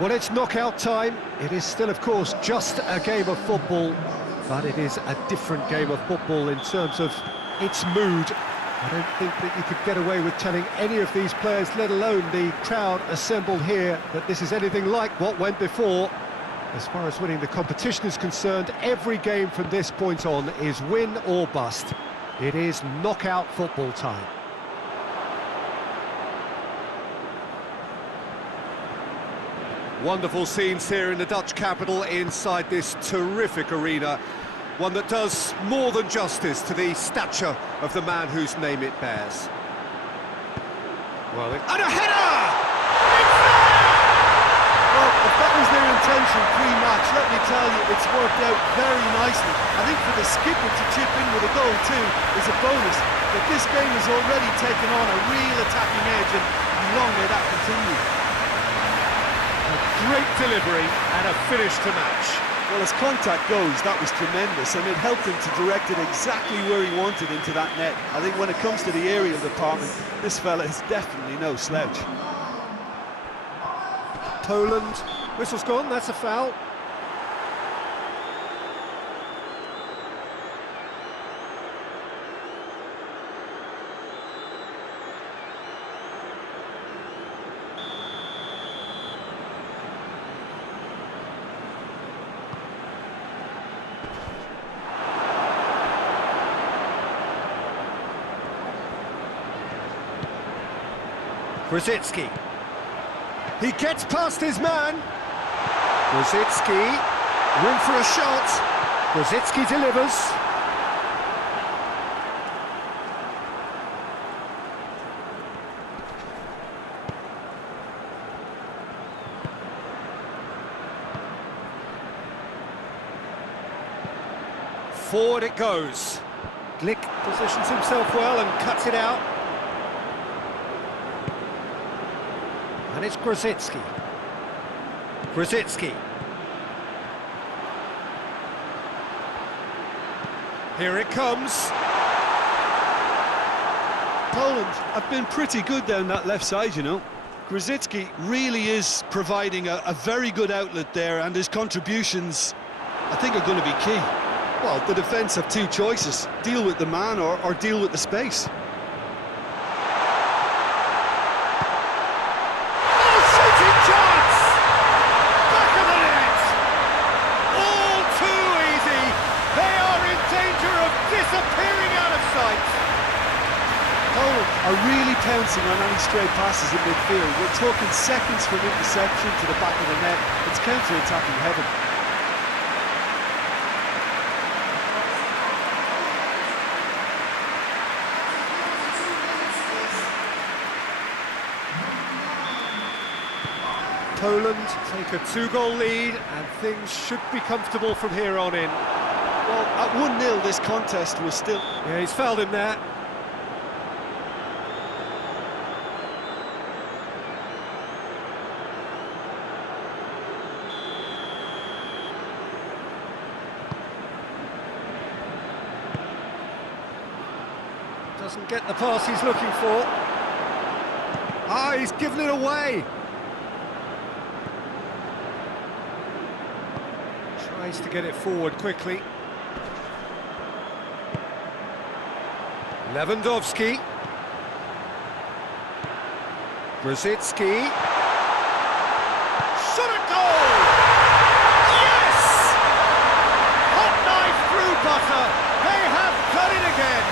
Well, it's knockout time. It is still, of course, just a game of football, but it is a different game of football in terms of its mood. I don't think that you could get away with telling any of these players, let alone the crowd assembled here, that this is anything like what went before. As far as winning the competition is concerned, every game from this point on is win or bust. It is knockout football time. Wonderful scenes here in the Dutch capital inside this terrific arena. One that does more than justice to the stature of the man whose name it bears. And a header! Well, if that was their intention pre-match, let me tell you, it's worked out very nicely. I think for the skipper to chip in with a goal too is a bonus, but this game has already taken on a real attacking edge, and long may that continue. Great delivery and a finish to match. Well, as contact goes, that was tremendous, and it helped him to direct it exactly where he wanted into that net. I think when it comes to the aerial department, this fella is definitely no slouch. Poland, whistle's gone, that's a foul. Grzycki. He gets past his man. Grzycki, room for a shot. Grzycki delivers. Forward it goes. Glick positions himself well and cuts it out. And it's Grzycki. Grzycki. Here it comes. Poland have been pretty good down that left side, you know. Grzycki really is providing a very good outlet there, and his contributions, I think, are going to be key. Well, the defence have two choices: deal with the man or deal with the space. Are really pouncing on any stray passes in midfield. We're talking seconds from interception to the back of the net. It's counter-attacking heaven. Poland take a two-goal lead and things should be comfortable from here on in. Well, at 1-0 this contest was still... Yeah, he's fouled him there. Doesn't get the pass he's looking for. Ah, he's given it away. Tries to get it forward quickly. Lewandowski. Grzycki. Shot at goal! Yes! Hot knife through butter. They have done it again.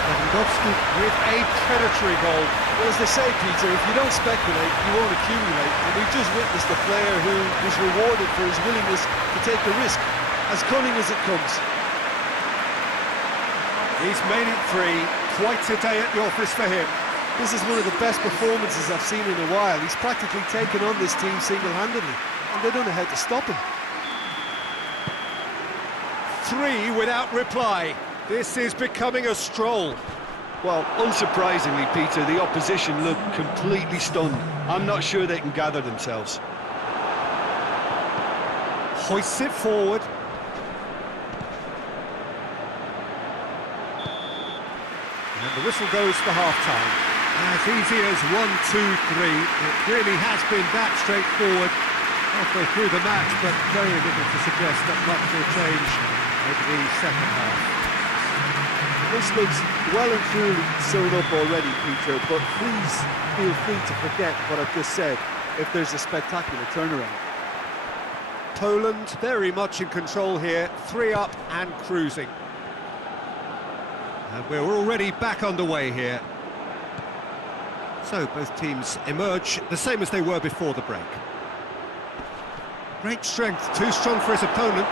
Lewandowski with a predatory goal. Well, as they say, Peter, if you don't speculate, you won't accumulate. And we've just witnessed a player who was rewarded for his willingness to take the risk, as cunning as it comes. He's made it three. Quite a day at the office for him. This is one of the best performances I've seen in a while. He's practically taken on this team single-handedly, and they don't know how to stop him. Three without reply. This is becoming a stroll. Well, unsurprisingly, Peter, the opposition look completely stunned. I'm not sure they can gather themselves. Hoists it forward. And the whistle goes for half-time. As easy as 1, 2, 3. It really has been that straightforward halfway through the match, but very little to suggest that much will change over the second half. This looks well and truly sewn up already, Peter, but please feel free to forget what I've just said if there's a spectacular turnaround. Poland very much in control here, 3 up and cruising. And we're already back underway here. So both teams emerge the same as they were before the break. Great strength, too strong for his opponent.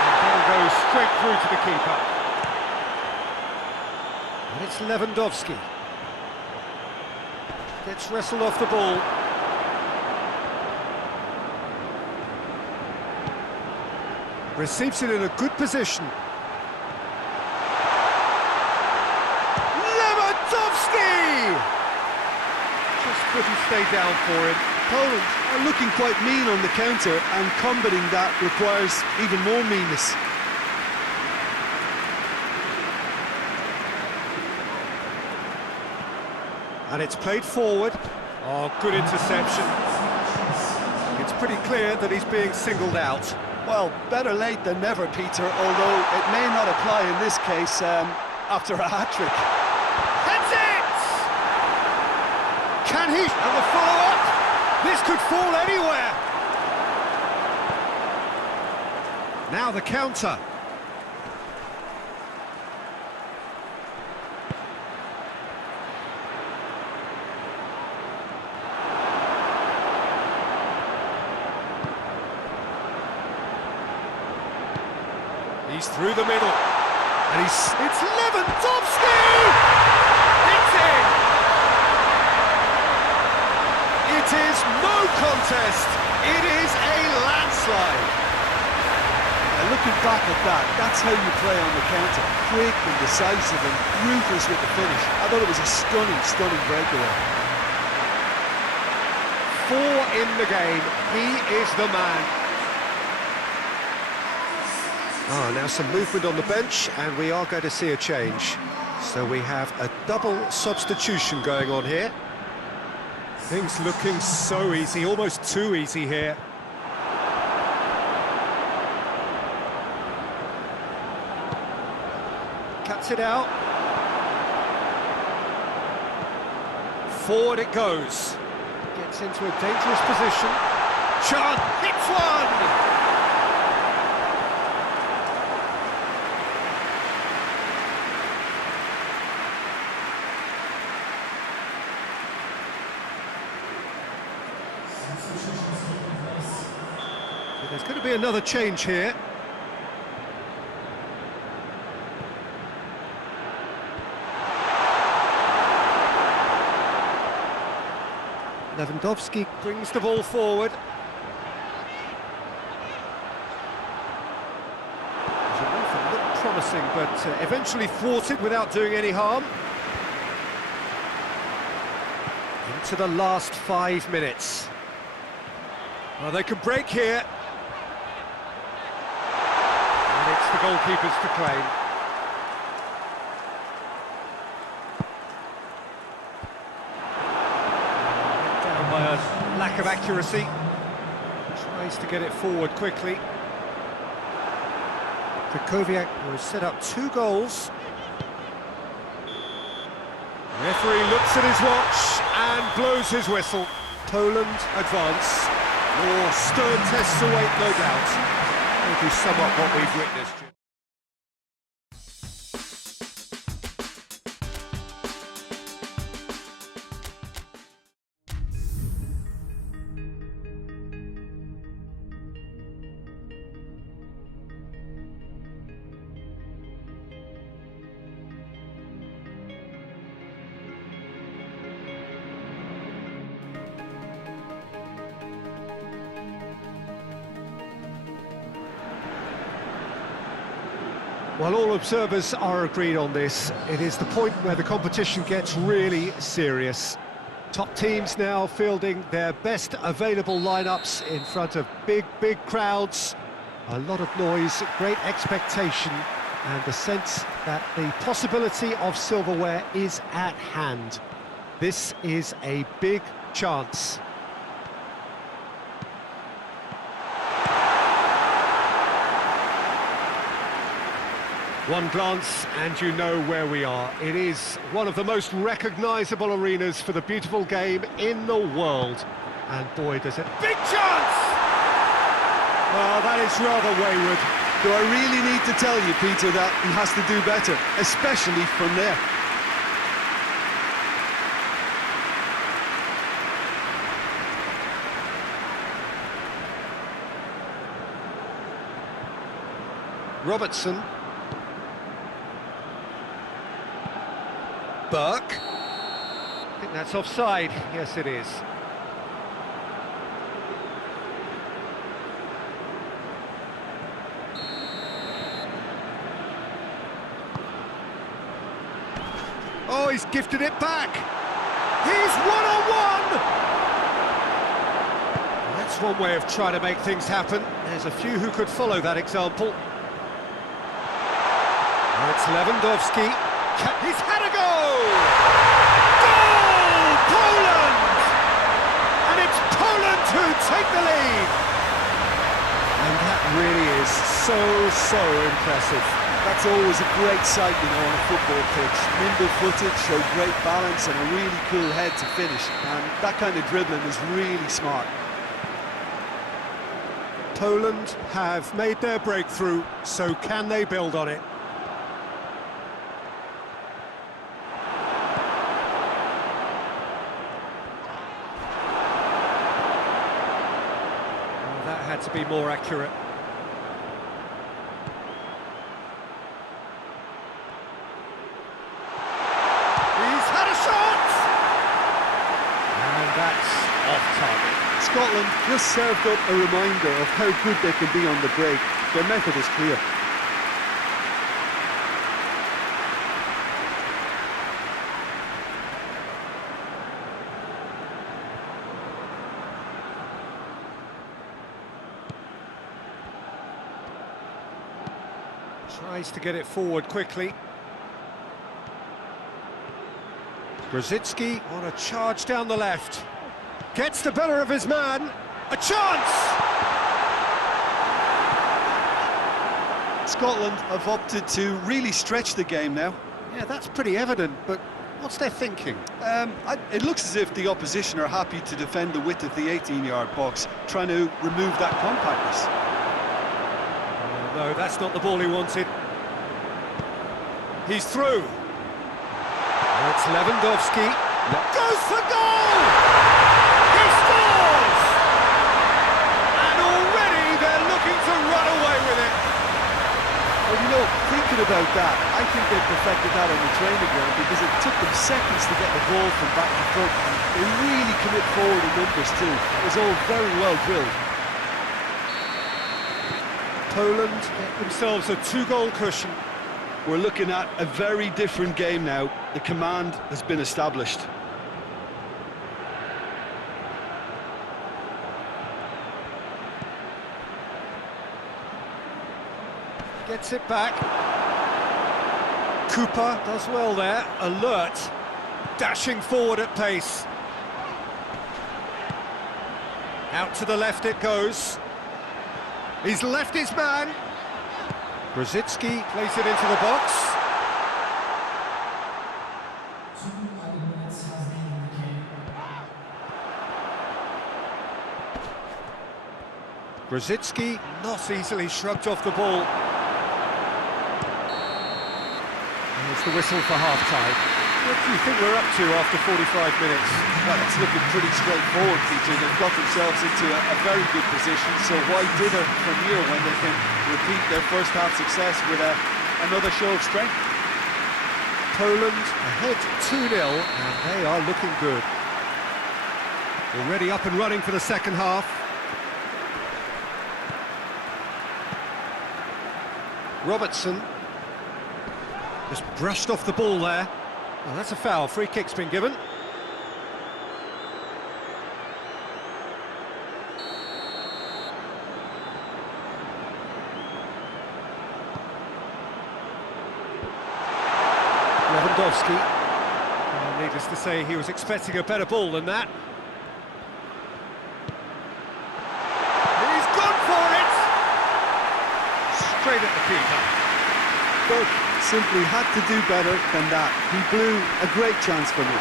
And that'll go straight through to the keeper. And it's Lewandowski. Gets wrestled off the ball. Receives it in a good position. Lewandowski! Just couldn't stay down for him. Poland are looking quite mean on the counter, and combating that requires even more meanness. And it's played forward. Oh, good interception. It's pretty clear that he's being singled out. Well, better late than never, Peter, although it may not apply in this case after a hat-trick. That's it! Can he? And the follow-up! This could fall anywhere! Now the counter. He's through the middle, and it's Lewandowski! It's in! It is no contest, it is a landslide! And looking back at that, that's how you play on the counter. Quick and decisive and ruthless with the finish. I thought it was a stunning, stunning breakaway. 4 in the game, he is the man. Now some movement on the bench, and we are going to see a change. So we have a double substitution going on here. Things looking so easy, almost too easy here. Cuts it out. Forward it goes. Gets into a dangerous position. Chance, hits one! There's going to be another change here. Lewandowski brings the ball forward. There's a move that looked promising, but eventually thwarted without doing any harm. Into the last 5 minutes. Well, they could break here. And it's the goalkeepers to claim. Down by a lack of accuracy. Tries to get it forward quickly. Krychowiak, who has set up 2 goals. The referee looks at his watch and blows his whistle. Poland advance. More stern tests await, no doubt. Maybe sum up what we've witnessed. Well, all observers are agreed on this. It is the point where the competition gets really serious. Top teams now fielding their best available lineups in front of big crowds. A lot of noise, great expectation, and the sense that the possibility of silverware is at hand. This is a big chance. One glance and you know where we are. It is one of the most recognisable arenas for the beautiful game in the world. And boy, does it... Big chance! Well, that is rather wayward. Do I really need to tell you, Peter, that he has to do better, especially from there? Robertson. Burke. I think that's offside. Yes, it is. Oh, he's gifted it back. He's one-on-one! That's one way of trying to make things happen. There's a few who could follow that example. Now it's Lewandowski. He's had a goal! Goal! Poland! And it's Poland who take the lead! And that really is so impressive. That's always a great sight, you know, on a football pitch. Nimble-footed, show great balance and a really cool head to finish. And that kind of dribbling is really smart. Poland have made their breakthrough, so can they build on it? That had to be more accurate. He's had a shot! And that's off target. Scotland just served up a reminder of how good they can be on the break. Their method is clear. Tries to get it forward quickly. Grzycki on a charge down the left. Gets the better of his man. A chance! Scotland have opted to really stretch the game now. Yeah, that's pretty evident, but what's their thinking? It looks as if the opposition are happy to defend the width of the 18-yard box, trying to remove that compactness. No, that's not the ball he wanted. He's through. Now it's Lewandowski. Goes for goal! He scores! And already they're looking to run away with it. Well, you know, thinking about that, I think they perfected that on the training ground because it took them seconds to get the ball from back to front. They really commit forward in numbers too. It was all very well drilled. Poland get themselves a two-goal cushion. We're looking at a very different game now. The command has been established. Gets it back. Cooper does well there, alert, dashing forward at pace. Out to the left it goes. He's left his man. Grzycki plays it into the box. Grzycki not easily shrugged off the ball. There's the whistle for half-time. What do you think we're up to after 45 minutes? Well, it's looking pretty straightforward, Peter. They've got themselves into a very good position, so why dither from here when they can repeat their first-half success with another show of strength? Poland ahead 2-0, and they are looking good. Already up and running for the second half. Robertson just brushed off the ball there. Oh, that's a foul. Free kick's been given. Lewandowski. Well, needless to say, he was expecting a better ball than that. He's gone for it! Straight at the keeper. But simply had to do better than that. He blew a great chance for me.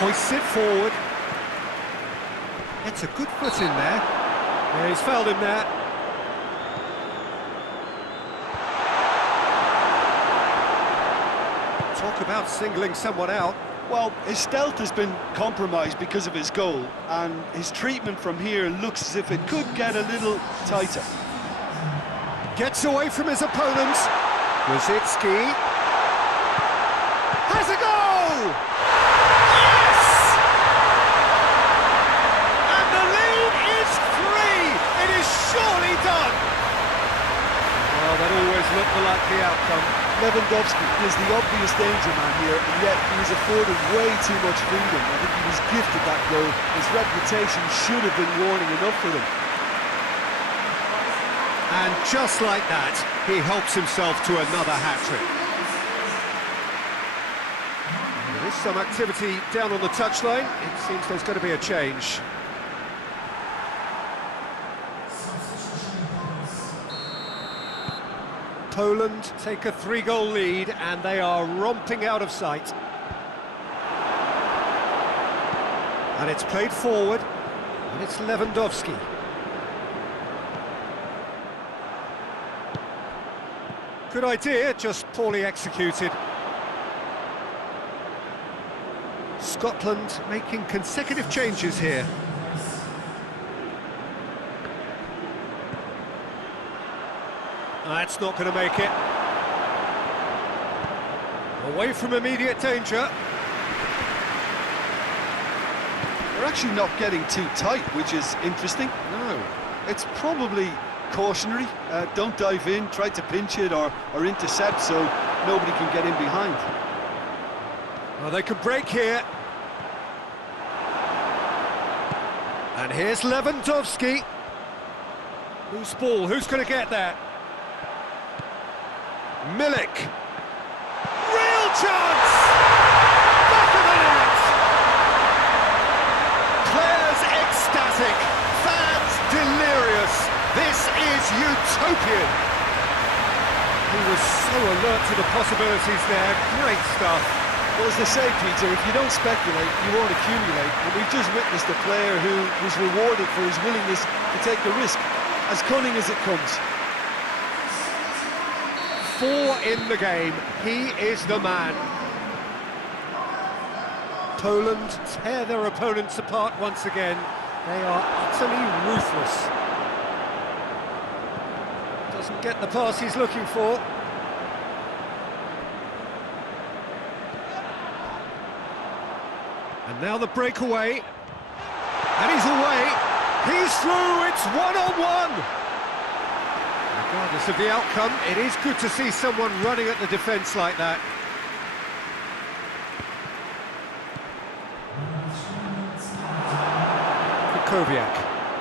Hoists it forward. It's a good foot in there. Yeah, he's fouled him there. Talk about singling someone out. Well, his stealth has been compromised because of his goal, and his treatment from here looks as if it could get a little tighter. Gets away from his opponents. Grzycki has a goal! Yes! And the lead is 3! It is surely done! Well, that always looked the likely outcome. Lewandowski is the obvious danger man here, and yet he was afforded way too much freedom. I think he was gifted that goal. His reputation should have been warning enough for him. And just like that, he helps himself to another hat-trick. There is some activity down on the touchline. It seems there's going to be a change. Poland take a 3-goal lead, and they are romping out of sight. And it's played forward, and it's Lewandowski. Good idea, just poorly executed. Scotland making consecutive changes here. That's not going to make it. Away from immediate danger. They're actually not getting too tight, which is interesting. No. It's probably cautionary. Don't dive in, try to pinch it or intercept so nobody can get in behind. Well, they could break here. And here's Lewandowski. Loose ball, who's going to get that? Milik. Real chance! Back of the net! Players ecstatic, fans delirious. This is utopian. He was so alert to the possibilities there. Great stuff. Well, as they say, Peter, if you don't speculate, you won't accumulate. And we've just witnessed a player who was rewarded for his willingness to take the risk, as cunning as it comes. 4 in the game. He is the man. Poland tear their opponents apart once again. They are utterly ruthless. Doesn't get the pass he's looking for. And now the breakaway. And he's away. He's through. It's 1-on-1. Regardless of the outcome, it is good to see someone running at the defence like that. Kukoviak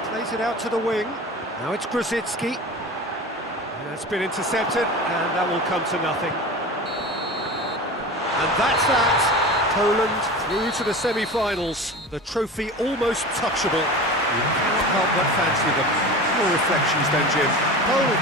plays it out to the wing. Now it's Grzycki. And that's been intercepted, and that will come to nothing. And that's that. Poland through to the semi-finals. The trophy almost touchable. You cannot help but fancy them. Your reflections then, Jim? Poland